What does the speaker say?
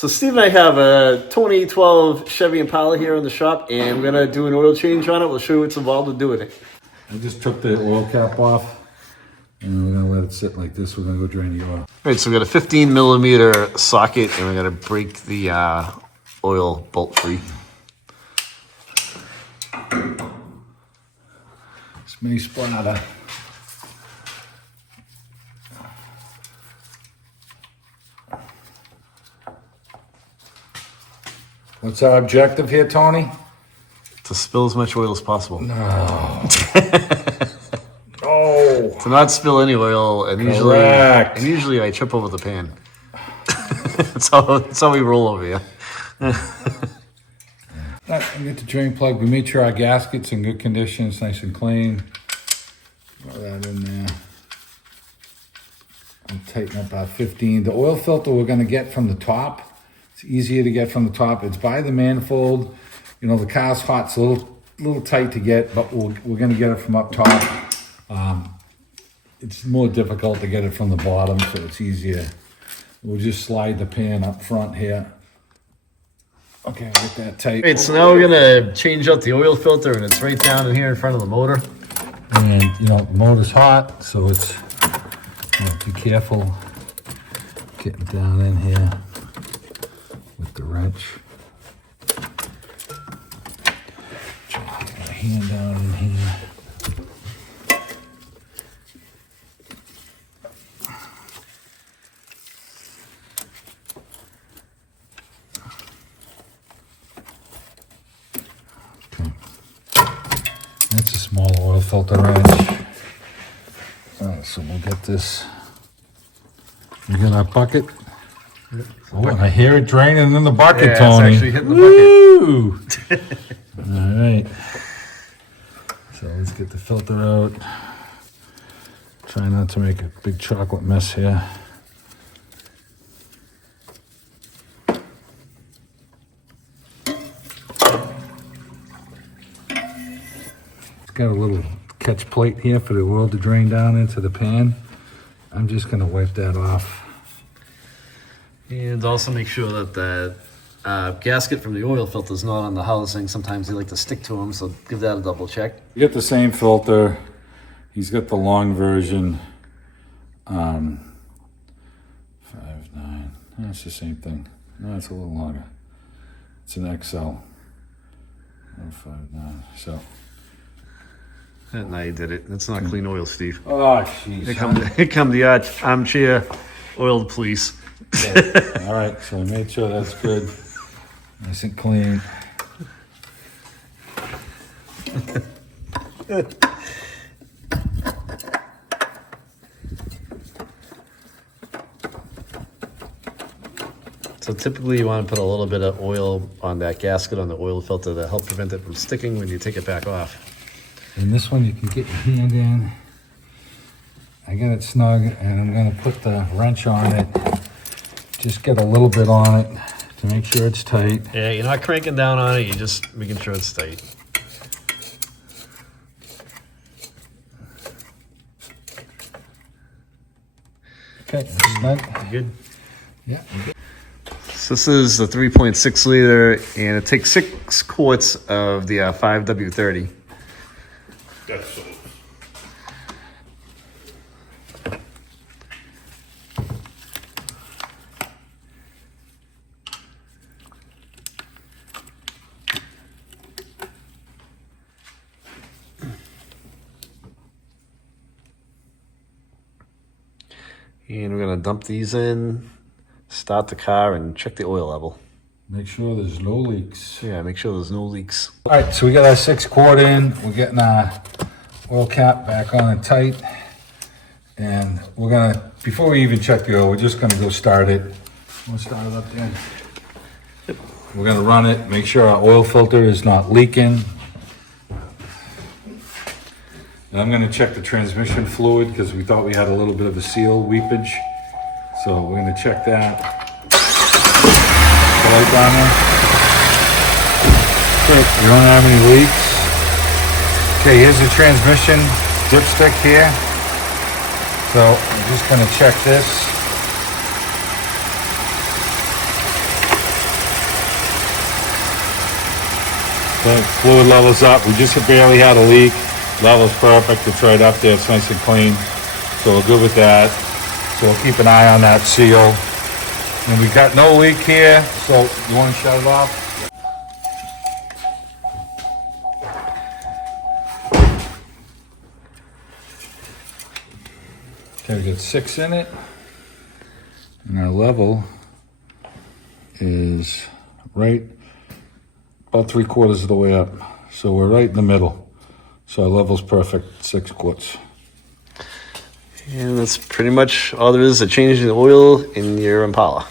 So Steve and I have a 2012 Chevy Impala here in the shop, and we're gonna do an oil change on it. We'll show you what's involved with doing it. I just took the oil cap off, and we're gonna let it sit like this. We're gonna go drain the oil. All right, so we got a 15 millimeter socket, and we're gonna break the oil bolt free. It's me splatter. What's our objective here, Tony? To spill as much oil as possible. No. No. To not spill any oil, and usually I trip over the pan. that's how we roll over here. I get the drain plug. We made sure our gasket's in good condition. It's nice and clean. Throw that in there. And tighten up our 15. The oil filter we're gonna get from the top. It's easier to get from the top. It's by the manifold. You know, the car's hot. It's a little tight to get, but we're gonna get it from up top. It's more difficult to get it from the bottom, so it's easier. We'll just slide the pan up front here. Okay, get that tight. Right, so now we're gonna change out the oil filter, and it's right down in here in front of the motor. And you know, the motor's hot, so it's, you know, be careful getting down in here with the wrench. Try to get my hand down in here. That's a small oil filter wrench. So we'll get this. You got our bucket? Oh, and I hear it draining in the bucket, Yeah, Tony. it's actually hitting the Woo! All right. So let's get the filter out. Try not to make a big chocolate mess here. Got a little catch plate here for the oil to drain down into the pan. I'm just gonna wipe that off. And also make sure that the gasket from the oil filter is not on the housing. Sometimes they like to stick to them, so give that a double check. You get the same filter. He's got the long version. 5.9. No, it's the same thing. No, it's a little longer. It's an XL. 5.9. So. Now you did it. That's not clean oil, Steve. Oh, jeez. Here come the armchair oil police. Okay. All right, so I made sure that's good. Nice and clean. So typically you want to put a little bit of oil on that gasket on the oil filter to help prevent it from sticking when you take it back off. And this one you can get your hand in. I got it snug, and I'm gonna put the wrench on it. Just get a little bit on it to make sure it's tight. Yeah, you're not cranking down on it, you're just making sure it's tight. Okay, that's snug. You good? Yeah. So this is the 3.6 liter, and it takes 6 quarts of the 5W30. That's so. And we're gonna dump these in, start the car, and check the oil level. Make sure there's no leaks. Yeah, make sure there's no leaks. All right, so we got our 6 quart in. We're getting our oil cap back on it tight. And we're gonna, before we even check the oil, we're just gonna go start it. We'll start it up there. We're gonna run it, make sure our oil filter is not leaking. And I'm gonna check the transmission fluid because we thought we had a little bit of a seal weepage. So we're gonna check that. The light down there. Okay, we don't have any leaks. Okay, here's the transmission dipstick here. So I'm just gonna check this. The fluid level's up. We just barely had a leak. Level's perfect. It's right up there. It's nice and clean. So we're good with that. So we'll keep an eye on that seal. And we got no leak here. So you want to shut it off? Okay, we got 6 in it. And our level is right about 3/4 of the way up. So we're right in the middle. So our level's perfect, 6 quarts. And that's pretty much all there is to changing the oil in your Impala.